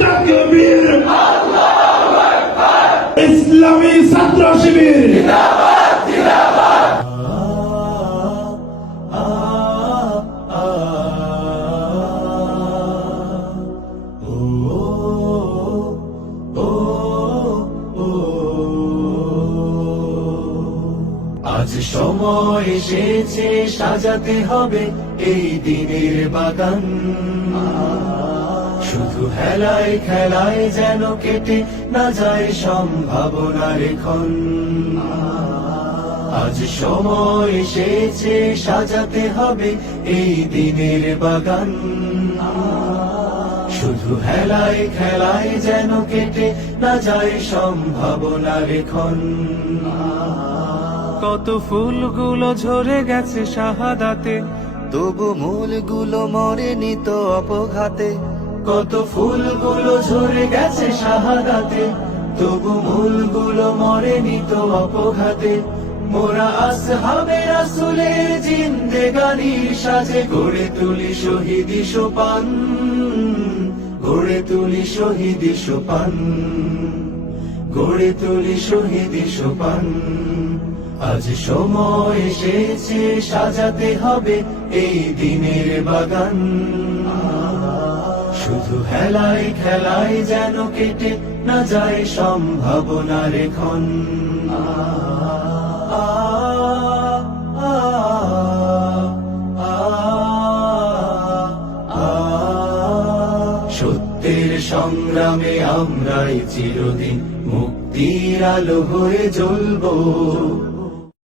তাকবীর ইসলামী ছাত্র শিবির। আজ সময় এসেছে সাজাতে হবে এই দিনের বাগান। শুধু হেলায় খেলায় যেন কেটে না যায় সম্ভাবনার ক্ষণ। আজ সময় এসেছে, সাজাতে হবে এই দিনের বাগান। শুধু হেলায় খেলায় যেন কেটে না যায় সম্ভাবনার ক্ষণ। কত ফুলগুলো ঝরে গেছে শাহাদাতে, তবু মূলগুলো মরেনি তো অপঘাতে। কত ফুলগুলো ঝরে গেছে শাহাদাতে, তবু মূলগুলো মরেনি তো অপঘাতে। মোরা আসহাবে রাসুলের জিন্দেগানির সাজে, গড়ে তুলি শহীদি সোপান, গড়ে তুলি শহীদি সোপান, গড়ে তুলি শহীদি সোপান। আজ সময় এসেছে, সাজাতে হবে এই দিনের বাগান। শুধু হেলায় খেলায় যেন কেটে না যায় সম্ভাবনার ক্ষণ সত্যের সংগ্রামে আমরাই চিরদিন মুক্তির আলো হয়ে জ্বলবো।